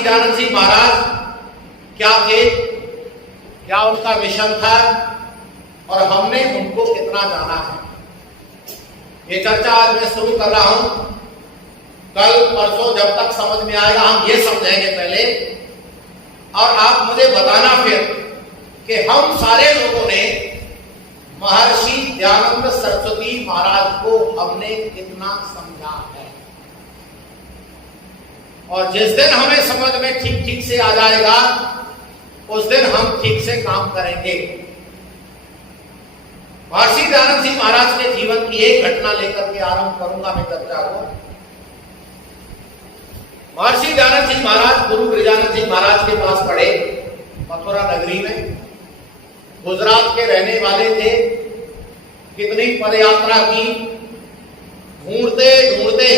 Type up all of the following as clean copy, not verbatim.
महर्षि दयानंद जी महाराज क्या थे, क्या उनका मिशन था और हमने उनको कितना जाना है, ये चर्चा आज मैं शुरू कर रहा हूं। कल परसों जब तक समझ में आएगा हम ये समझेंगे पहले, और आप मुझे बताना फिर कि हम सारे लोगों ने महर्षि दयानंद सरस्वती महाराज को हमने कितना समझा है। और जिस दिन हमें समझ में ठीक ठीक से आ जाएगा उस दिन हम ठीक से काम करेंगे। महर्षि दयानंद जी महाराज के जीवन की एक घटना लेकर के आरंभ करूंगा मैं चर्चा को। महर्षि दयानंद जी महाराज गुरु गिरिजानंद जी महाराज के पास पढ़े, मथुरा नगरी में। गुजरात के रहने वाले थे, कितनी पदयात्रा की, ढूंढते ढूंढते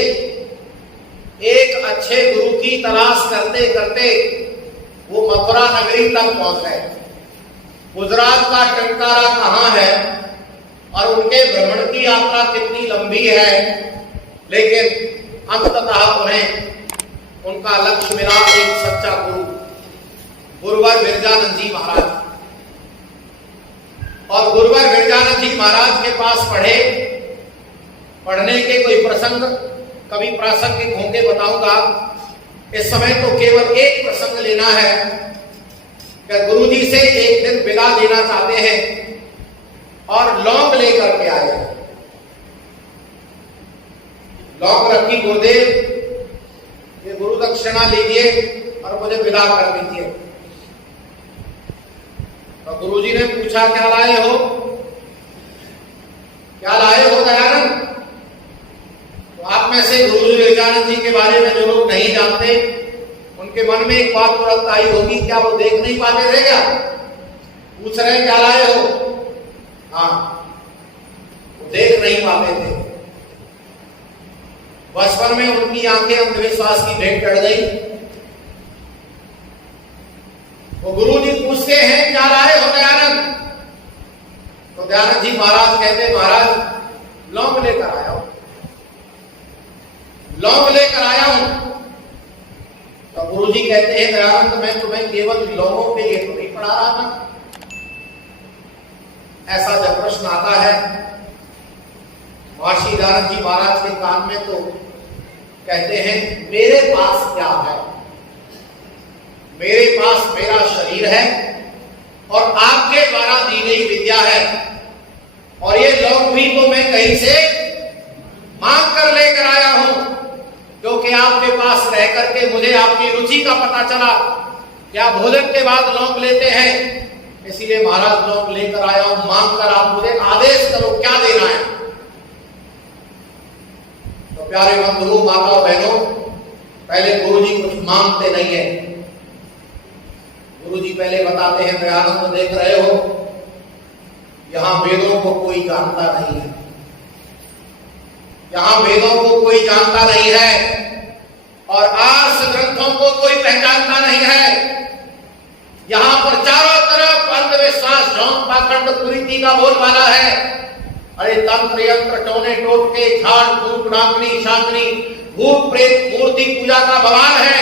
एक अच्छे गुरु की तलाश करते करते वो मथुरा नगरी तक पहुंच गए। गुजरात का टंकारा कहां है और उनके भ्रमण की यात्रा कितनी लंबी है, लेकिन अंततः उन्हें उनका लक्ष्य मिला, एक सच्चा गुरु गुरुवर गिरिजानंद जी महाराज। और गुरुवर गिरिजानंद जी महाराज के पास पढ़े। पढ़ने के कोई प्रसंग कभी प्रासंगिक होंगे बताऊंगा, इस समय तो केवल एक प्रसंग लेना है कि गुरु जी से एक दिन विदा लेना चाहते हैं और लौंग लेकर के आए। लौंग रखी, गुरुदेव ये गुरु दक्षिणा लीजिए और मुझे विदा कर दीजिए। तो गुरुजी ने पूछा क्या लाए हो, क्या लाए हो दयानंद? तो आप में से गुरु गिरिजानंद जी के बारे में जो लोग नहीं जानते उनके मन में एक बात तुरंत आई होगी, क्या वो देख नहीं पाते थे क्या? पूछ रहे क्या लाए हो? हाँ, वो देख नहीं पाते थे। बचपन में उनकी आंखें अंधविश्वास की भेंट चढ़ गई। वो गुरु जी पूछते हैं क्या लाए हो दयानंद? तो दयानंद जी महाराज कहते महाराज लौंग लेकर आया हूं, लौंग लेकर आया हूं। तो गुरु जी कहते हैं दयानंद मैं तुम्हें केवल लौंगों के लिए तो नहीं पढ़ा रहा था। ऐसा जब प्रश्न आता है महर्षि दयानंद जी महाराज के कान में तो कहते हैं मेरे पास क्या है, मेरे पास मेरा शरीर है और आपके द्वारा दी गई विद्या है, और ये लौंग भी तो मैं कहीं से मांग कर लेकर आया हूं, क्योंकि आपके पास रह करके मुझे आपकी रुचि का पता चला कि आप भोजन के बाद लौंग लेते हैं, इसीलिए महाराज लौंग लेकर आया हूं। मांग कर आप मुझे आदेश करो क्या देना है। तो प्यारे बंधुओं, माताओं, बहनों, पहले गुरु जी कुछ मांगते नहीं है। गुरु जी पहले बताते हैं दयानंद देख रहे हो यहां वेदों को कोई जानता नहीं है, यहां वेदों को कोई जानता नहीं है और आर्ष ग्रंथों को कोई पहचानता नहीं है। यहां पर चारों तरफ अंधविश्वास, ढोंग, पाखंड, कुरीति का बोलबाला है। अरे तंत्र यंत्र, टोने टोटके, झाड़ फूक, डाकनी शाकनी, भूत प्रेत, मूर्ति पूजा का बवाल है।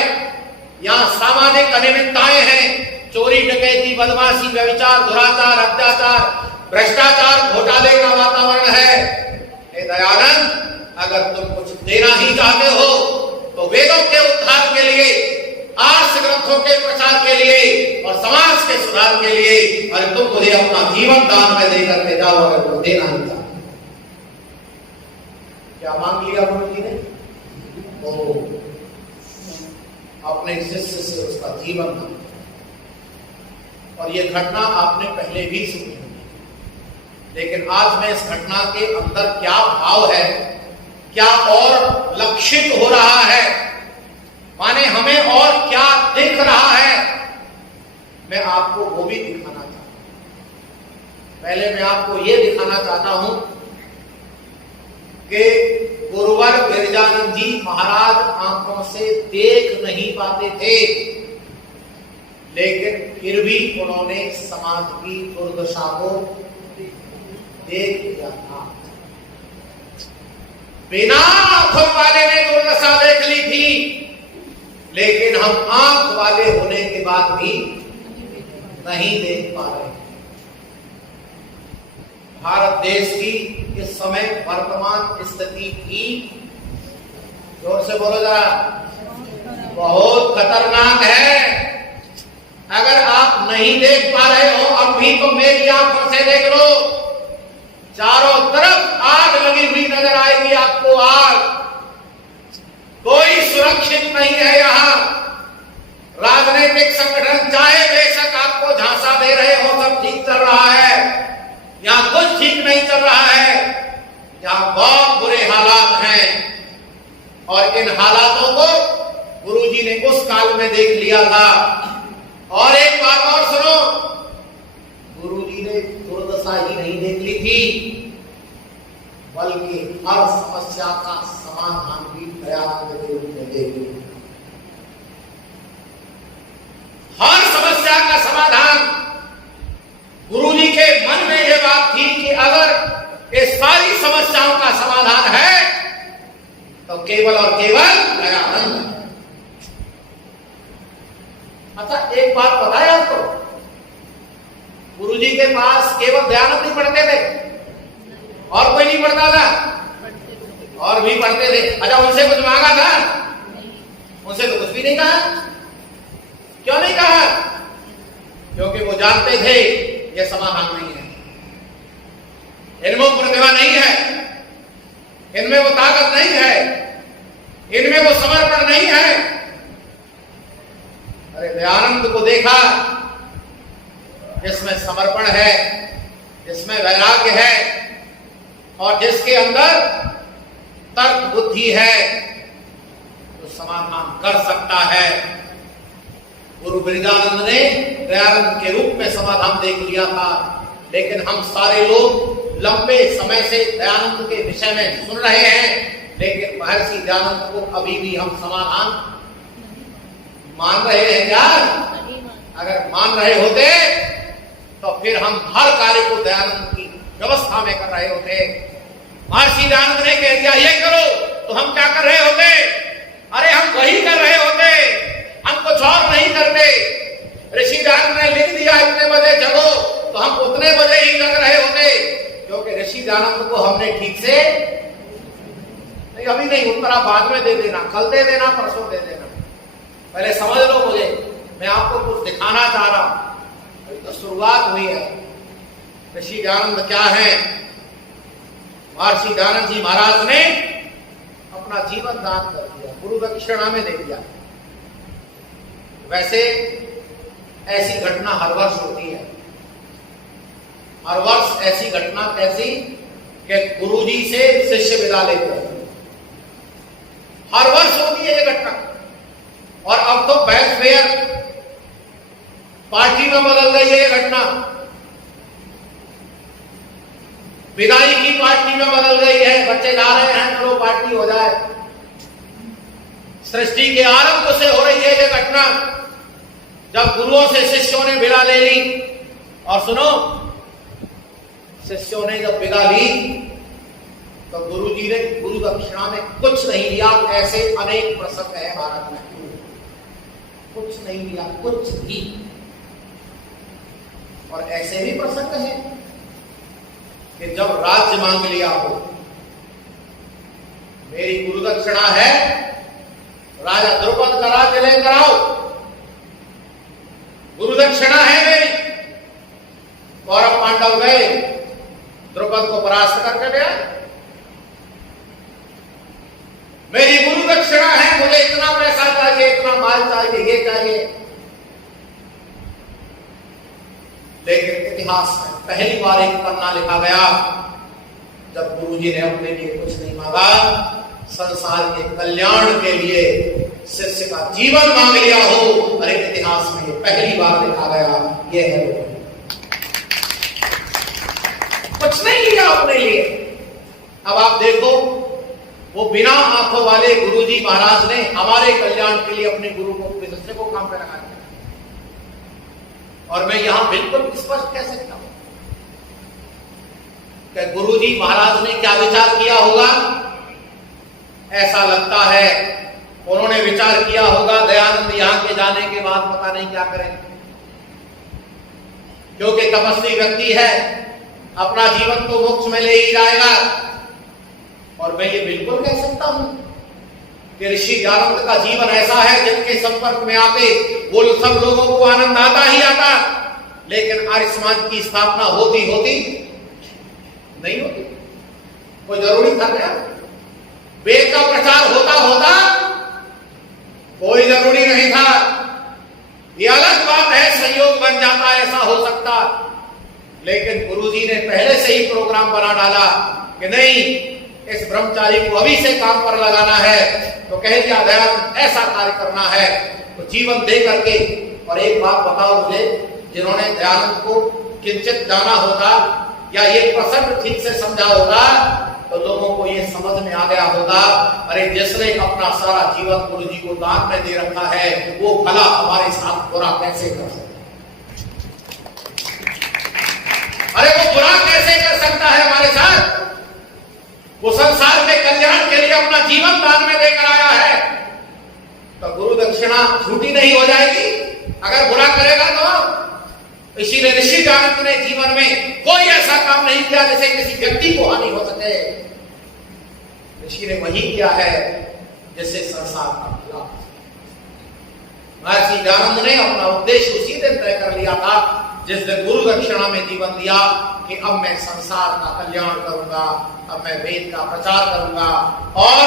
यहाँ सामाजिक अनियमितताएं हैं, चोरी डकैती, बदमाशी, व्यभिचार, दुराचार, अत्याचार, भ्रष्टाचार, घोटाले का वातावरण है। हे दयानंद, अगर तुम कुछ देना ही चाहते हो तो वेदों के उद्धार के लिए, आर्ष ग्रंथों के प्रचार के लिए और समाज के सुधार के लिए, अरे तुम मुझे अपना जीवन दान में देकर के जाओ अगर तुम देना ही चाहते। क्या मांग लिया गुरु जी ने? अपने शिष्य से उसका जीवन दान। और यह घटना आपने पहले भी सुनी होगी, लेकिन आज मैं इस घटना के अंदर क्या भाव है, क्या और लक्षित हो रहा है, माने हमें और क्या दिख रहा है, मैं आपको वो भी दिखाना चाहता हूं। पहले मैं आपको ये दिखाना चाहता हूं कि गुरुवर गिरिजानंद जी महाराज आंखों से देख नहीं पाते थे, लेकिन फिर भी उन्होंने समाज की दुर्दशा को देख लिया था। बिना आंखों वाले ने दुर्दशा देख ली थी, लेकिन हम आंख वाले होने के बाद भी नहीं देख पा रहे। भारत देश की इस समय वर्तमान स्थिति की, जोर से बोलो जरा, बहुत खतरनाक है। अगर आप नहीं देख पा रहे हो अब भी तो मेरी आंखों से देख लो। चारों तरफ आग लगी हुई नजर आएगी आपको, आग। कोई सुरक्षित नहीं है यहाँ। राजनीतिक संगठन चाहे बेशक आपको झांसा दे रहे हो सब ठीक चल रहा है, यहाँ कुछ ठीक नहीं चल रहा है। यहाँ बहुत बुरे हालात हैं और इन हालातों को गुरुजी ने उस काल में देख लिया था। और एक बात और सुनो, गुरुजी ने दुर्दशा ही नहीं देख ली थी, बल्कि हर समस्या का समाधान भी दयानंद के रूप में देख लिया। हर समस्या का समाधान, गुरुजी के मन में यह बात थी कि अगर ये सारी समस्याओं का समाधान है तो केवल और केवल दयानंद। अच्छा एक बात पता है आपको, गुरुजी के पास केवल दयानंद ही पढ़ते थे और कोई नहीं पढ़ता था? और भी पढ़ते थे। अच्छा उनसे कुछ मांगा था? उनसे तो कुछ भी नहीं कहा। क्यों नहीं कहा? क्योंकि वो जानते थे ये समाधान नहीं है, इनमें वो प्रतिभा नहीं है, इनमें वो ताकत नहीं है, इनमें वो समर्पण नहीं है। अरे दयानंद को देखा, जिसमें समर्पण है, जिसमें वैराग्य है और जिसके अंदर तर्क बुद्धि है, तो समाधान कर सकता है। गुरु ब्रजानंद ने दयानंद के रूप में समाधान देख लिया था, लेकिन हम सारे लोग लंबे समय से दयानंद के विषय में सुन रहे हैं, लेकिन महर्षि दयानंद को अभी भी हम समाधान मान रहे हैं क्या? अगर मान रहे होते तो फिर हम हर कार्य को दयानंद की व्यवस्था में कर रहे होते। महर्षि दयानंद ने कह दिया ये करो, तो हम क्या कर रहे होते? अरे हम वही कर रहे होते, हम कुछ और नहीं करते। ऋषि दयानंद ने लिख दिया इतने बजे जगो, तो हम उतने बजे ही लग रहे होते, क्योंकि ऋषि दयानंद को हमने ठीक से नहीं, अभी नहीं, उत्तरा बाद में दे देना, कल दे देना, परसों दे देना, पहले समझ लो मुझे, मैं आपको कुछ दिखाना चाह रहा हूं। अभी तो शुरुआत हुई है। ऋषि दयानंद क्या है? महर्षि दयानंद जी महाराज ने अपना जीवन दान कर दिया, गुरु दक्षिणा में दे दिया। वैसे ऐसी घटना हर वर्ष होती है, हर वर्ष ऐसी घटना कैसी कि गुरुजी से शिष्य विदा लेते हैं, हर वर्ष होती है ये घटना। और अब तो वेलफेयर पार्टी में बदल गई है ये घटना, विदाई की पार्टी में बदल गई है। बच्चे जा रहे हैं, चलो पार्टी हो जाए। सृष्टि के आरंभ से हो रही है ये घटना, जब गुरुओं से शिष्यों ने विदा ले ली। और सुनो, शिष्यों ने जब विदा ली तो गुरुजी ने गुरु दक्षिणा में कुछ नहीं लिया। ऐसे अनेक प्रसंग है भारत में, कुछ नहीं लिया, कुछ भी। और ऐसे भी प्रसंग है कि जब राज्य मांग लिया हो, मेरी गुरु दक्षिणा है, राजा द्रुपद का राज्य लेकर आओ, गुरु दक्षिणा है मेरी। कौरव पांडव गए, द्रुपद को परास्त करके ले आए। मेरी गुरु दक्षिणा है, मुझे इतना पैसा चाहिए, इतना माल चाहिए, ये चाहिए। लेकिन इतिहास में पहली बार एक पन्ना लिखा गया जब गुरुजी ने अपने लिए कुछ नहीं मांगा, संसार के कल्याण के लिए शिष्य का जीवन मांग लिया हो। अरे इतिहास में पहली बार लिखा गया, ये है कुछ नहीं लिया अपने लिए। अब आप देखो, वो बिना आंखों वाले गुरुजी महाराज ने हमारे कल्याण के लिए अपने गुरु को, अपने शिष्य को काम पे रखा है। और मैं यहां बिल्कुल स्पष्ट कह सकता हूं कि गुरुजी महाराज ने क्या विचार किया होगा। ऐसा लगता है उन्होंने विचार किया होगा दयानंद यहां के जाने के बाद पता नहीं क्या करेंगे, क्योंकि तपस्वी व्यक्ति है, अपना जीवन तो मोक्ष में ले ही जाएगा। और मैं ये बिल्कुल कह सकता हूं कि ऋषि दयानंद का जीवन ऐसा है जिनके संपर्क में आते वो सब लोगों को आनंद आता ही आता, लेकिन आर्य समाज की स्थापना होती नहीं होती। कोई जरूरी था क्या? वेद का प्रचार होता कोई जरूरी नहीं था। ये अलग बात है, संयोग बन जाता, ऐसा हो सकता, लेकिन गुरुजी ने पहले से ही प्रोग्राम बना डाला कि नहीं, इस ब्रह्मचारी को अभी से काम पर लगाना है। तो कह दिया दयानंद ऐसा कार्य करना है तो जीवन दे करके। और एक बात बताओ मुझे, जिन्होंने दयानंद को किंचित जाना होता या ये प्रसंग ठीक से समझा होगा तो लोगों को ये समझ में आ गया होगा, अरे जिसने अपना सारा जीवन गुरु जी को दान में दे रखा है वो भला हमारे साथ बुरा कैसे कर सकता है? अरे वो बुरा कैसे कर सकता है हमारे साथ? वो संसार के कल्याण के लिए अपना जीवन दान में देकर आया है, तो गुरु दक्षिणा झूठी नहीं हो जाएगी अगर बुरा करेगा तो? इसीलिए ऋषि दयानंद ने जीवन में कोई ऐसा काम नहीं किया जिससे किसी व्यक्ति को हानि हो सके। ऋषि ने वही किया है जिससे संसार का भला। महर्षि दयानंद ने अपना उद्देश्य उसी दिन तय कर लिया था जिस दिन गुरु दक्षिणा में जीवन दिया कि अब मैं संसार का कल्याण करूंगा, अब मैं वेद का प्रचार करूंगा और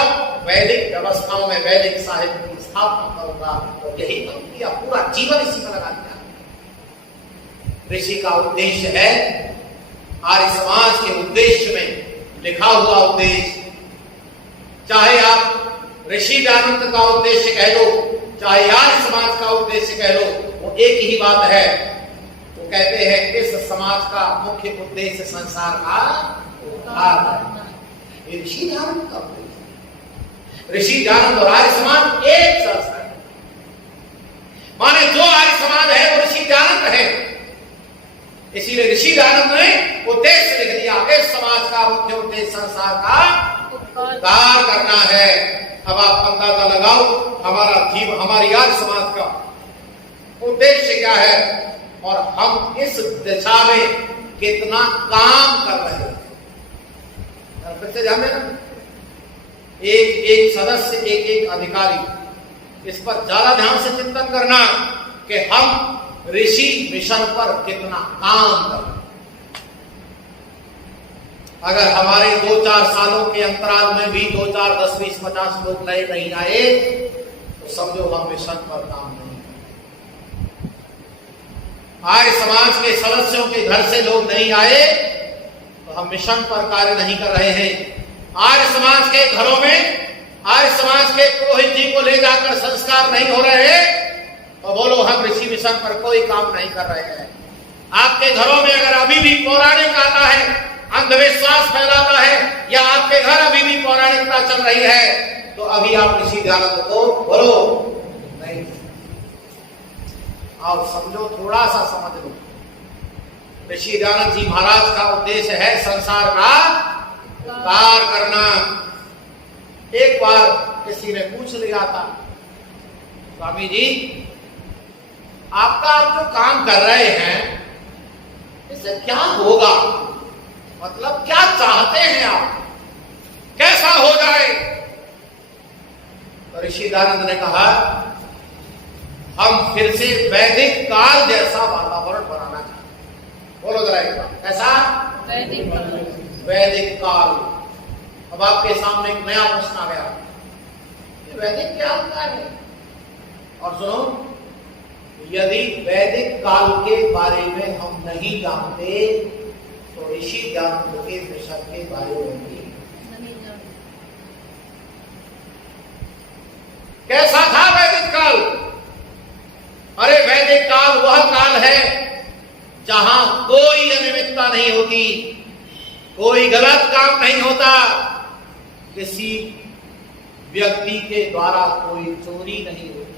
वैदिक व्यवस्थाओं में वैदिक साहित्य की स्थापना करूंगा। तो यही काम किया, पूरा जीवन इसी में लगा दिया। ऋषि का उद्देश्य है आर्य समाज के उद्देश्य में लिखा हुआ उद्देश्य, चाहे आप ऋषि दयानंद का उद्देश्य कह लो, चाहे आर्य समाज का उद्देश्य कह लो, वो एक ही बात है। वो कहते हैं इस समाज का मुख्य उद्देश्य संसार का उद्धार करना। ये ऋषि दयानंद का उद्देश्य। ऋषि दयानंद और आर्य समाज एक संस्था है, माने जो आर्य समाज है वो ऋषि दयानंद है। इसीलिए ऋषि दयानंद ने उद्देश्य लिख दिया, इस समाज का मुख्य उद्देश्य संसार का उद्धार करना है। अब आप अंदाजा लगाओ हमारी आर्य समाज का उद्देश्य क्या है और हम इस दिशा में कितना काम कर रहे हैं। फिर से ध्यान देना, एक सदस्य, एक अधिकारी, इस पर ज्यादा ध्यान से चिंतन करना कि हम ऋषि मिशन पर कितना काम कर। अगर हमारे 2-4 सालों के अंतराल में भी 2-4, 10, 20, 50 लोग नए नहीं आए तो समझो हम मिशन पर काम नहीं कर। आर्य समाज के सदस्यों के घर से लोग नहीं आए तो हम मिशन पर कार्य नहीं कर रहे हैं। आर्य समाज के घरों में आर्य समाज के पुरोहित जी को ले जाकर संस्कार नहीं हो रहे तो बोलो हम ऋषि मिशन पर कोई काम नहीं कर रहे हैं। आपके घरों में अगर अभी भी पौराणिक आता है, अंधविश्वास फैलाता है, या आपके घर अभी भी पौराणिकता चल रही है तो अभी आप ऋषि दयानंद को बोलो नहीं। आप समझो, थोड़ा सा समझ लो। ऋषि दयानंद जी महाराज का उद्देश्य है संसार का उद्धार करना। एक बार किसी ने पूछ लिया था, स्वामी जी आप जो काम कर रहे हैं इससे क्या होगा, मतलब क्या चाहते हैं आप, कैसा हो जाए? तो ऋषि दयानंद ने कहा हम फिर से वैदिक काल जैसा वातावरण बनाना चाहते। बोलो जरा एक बार, कैसा? वैदिक काल। अब आपके सामने एक नया प्रश्न आ गया, ये वैदिक क्या होता है? और सुनो, यदि वैदिक काल के बारे में हम नहीं जानते तो ऋषि दयानंद के मिशन के बारे में भी नहीं जानते। कैसा था वैदिक काल? अरे वैदिक काल वह काल है जहां कोई अनियमितता नहीं होती, कोई गलत काम नहीं होता, किसी व्यक्ति के द्वारा कोई चोरी नहीं होती,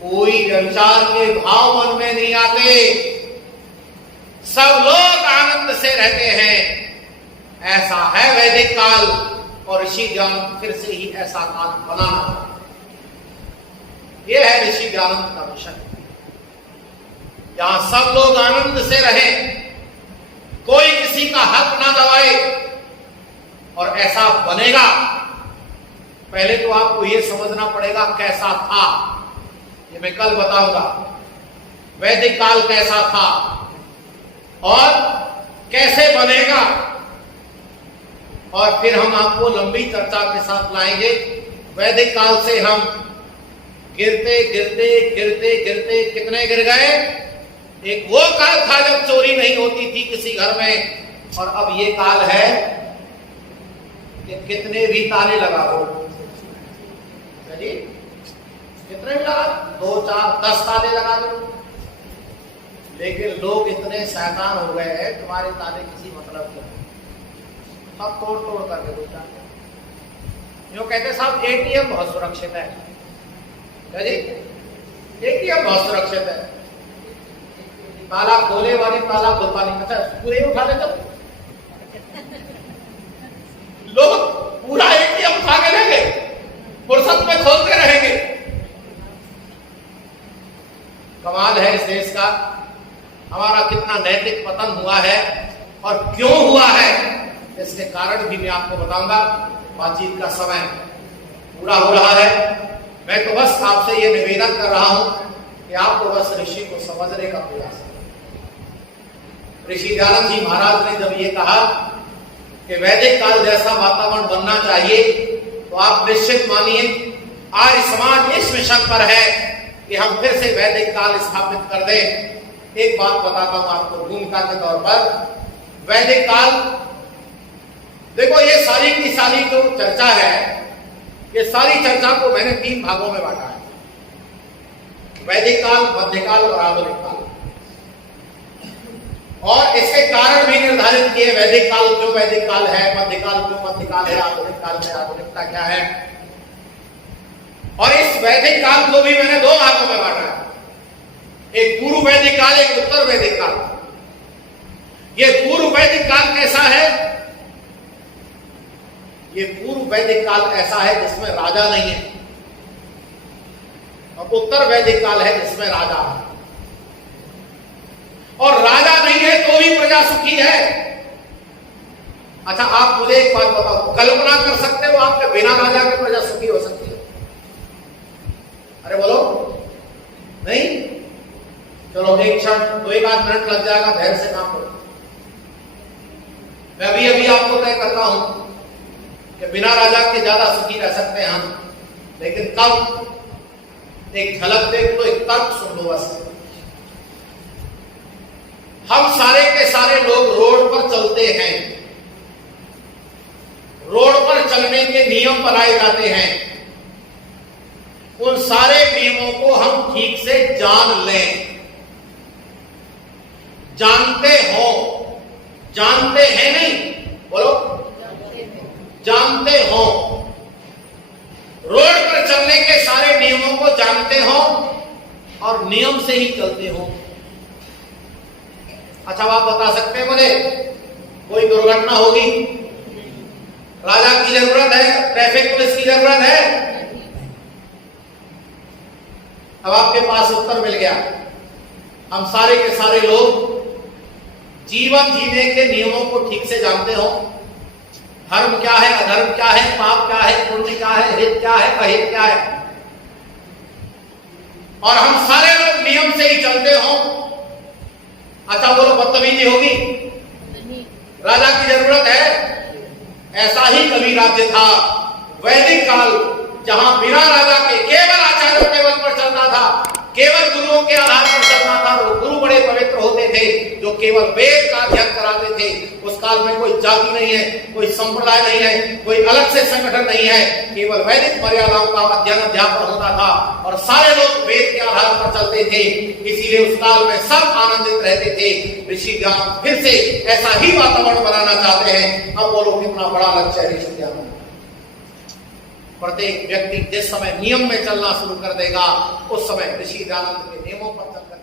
कोई व्यभिचार के भाव मन में नहीं आते, सब लोग आनंद से रहते हैं। ऐसा है वैदिक काल। और ऋषि दयानंद फिर से ही ऐसा काल बनाना। यह है ऋषि दयानंद का मिशन। यहां सब लोग आनंद से रहें, कोई किसी का हक ना दबाए, और ऐसा बनेगा। पहले तो आपको यह समझना पड़ेगा कैसा था, ये मैं कल बताऊंगा। वैदिक काल कैसा था और कैसे बनेगा, और फिर हम आपको लंबी चर्चा के साथ लाएंगे। वैदिक काल से हम गिरते गिरते गिरते गिरते कितने गिर गए। एक वो काल था जब चोरी नहीं होती थी किसी घर में, और अब ये काल है कि कितने भी ताले लगा दो, जी कितने भी लगा, 2 4 10 ताले लगा दो, लेकिन लोग इतने शैतान हो गए हैं, तुम्हारे ताले किसी मतलब के नहीं, सब तोड़ तोड़ करके घुस जाते हैं। जो कहते साहब एटीएम बहुत सुरक्षित है, क्या जी एटीएम बहुत सुरक्षित है, ताला खोले वाली ताला खुलवा नहीं, अच्छा पूरे उठा ले, तो लोग पूरा एटीएम उठा के लेंगे, फुर्सत में खोलते रहेंगे। कमाल है इस देश का, हमारा कितना नैतिक पतन हुआ है और क्यों हुआ है, इसके कारण भी मैं आपको बताऊंगा। बातचीत का समय पूरा हो रहा है। मैं तो बस आपसे ये निवेदन कर रहा हूं कि आपको बस ऋषि को समझने का प्रयास करें। ऋषि दयानंद जी महाराज ने जब ये कहा कि वैदिक काल जैसा वातावरण बनना चाहिए, तो आप निश्चित मानिए आज समाज इस मिशन पर है कि हम फिर से वैदिक काल स्थापित कर दें। एक बात बताता हूं आपको भूमिका के तौर पर। वैदिक काल, देखो ये सारी की सारी जो चर्चा है, ये सारी चर्चा को मैंने 3 भागों में बांटा है, वैदिक काल, मध्यकाल और आधुनिक काल। और इसके कारण भी निर्धारित किए, वैदिक काल जो वैदिक काल है, मध्यकाल जो मध्यकाल है, आधुनिक काल में आधुनिकता क्या है। और इस वैदिक काल को भी मैंने 2 भागों में बांटा है, एक पूर्व वैदिक काल, एक उत्तर वैदिक काल। ये पूर्व वैदिक काल कैसा है? ये पूर्व वैदिक काल ऐसा है जिसमें राजा नहीं है, और उत्तर वैदिक काल है जिसमें राजा है। और राजा नहीं है तो भी प्रजा सुखी है। अच्छा आप मुझे एक बात बताओ, कल्पना कर सकते हो आपके बिना राजा के प्रजा सुखी हो सकती है? अरे बोलो नहीं? चलो एक क्षण, तो 1 आध मिनट लग जाएगा, धैर्य से काम करो। मैं अभी अभी आपको तय करता हूं कि बिना राजा के ज्यादा सुखी रह सकते हैं हम, लेकिन कब? एक झलक देख लो, एक तर्क सुन लो बस। हम सारे के सारे लोग रोड पर चलते हैं, रोड पर चलने के नियम बनाए जाते हैं। उन सारे नियमों को हम ठीक से जान लें। जानते हो, जानते हैं नहीं, बोलो जानते हो। रोड पर चलने के सारे नियमों को जानते हो और नियम से ही चलते हो। अच्छा आप बता सकते हैं मुझे, कोई दुर्घटना होगी, राजा की जरूरत है, ट्रैफिक पुलिस की जरूरत है? अब आपके पास उत्तर मिल गया। हम सारे के सारे लोग जीवन जीने के नियमों को ठीक से जानते हो। धर्म क्या है, अधर्म क्या है, पाप क्या है, पुण्य क्या है, हित क्या है, अहित क्या है, और हम सारे लोग नियम से ही चलते हो। अच्छा बोलो बदतमीजी होगी? राजा की जरूरत है? ऐसा ही कभी राज्य था वैदिक काल, जहां बिना राजा के केवल आचार्यों के बल पर चलता था, केवल गुरुओं के आधार पर चलता था। वो गुरु बड़े पवित्र होते थे जो केवल वेद का अध्ययन कराते थे। उस काल में कोई जाति नहीं है, कोई संप्रदाय नहीं है, कोई अलग से संगठन नहीं है, केवल वैदिक मर्यादाओं का अध्ययन अध्यापन होता था और सारे लोग वेद के आधार पर चलते थे। इसीलिए उस काल में सब आनंदित रहते थे। ऋषि ज्ञान फिर से ऐसा ही वातावरण बनाना चाहते हैं। अब बोलो कितना बड़ा लक्ष्य है ऋषि ज्ञान। प्रत्येक व्यक्ति जिस समय नियम में चलना शुरू कर देगा, उस समय ऋषि दयानंद के नियमों पर चलकर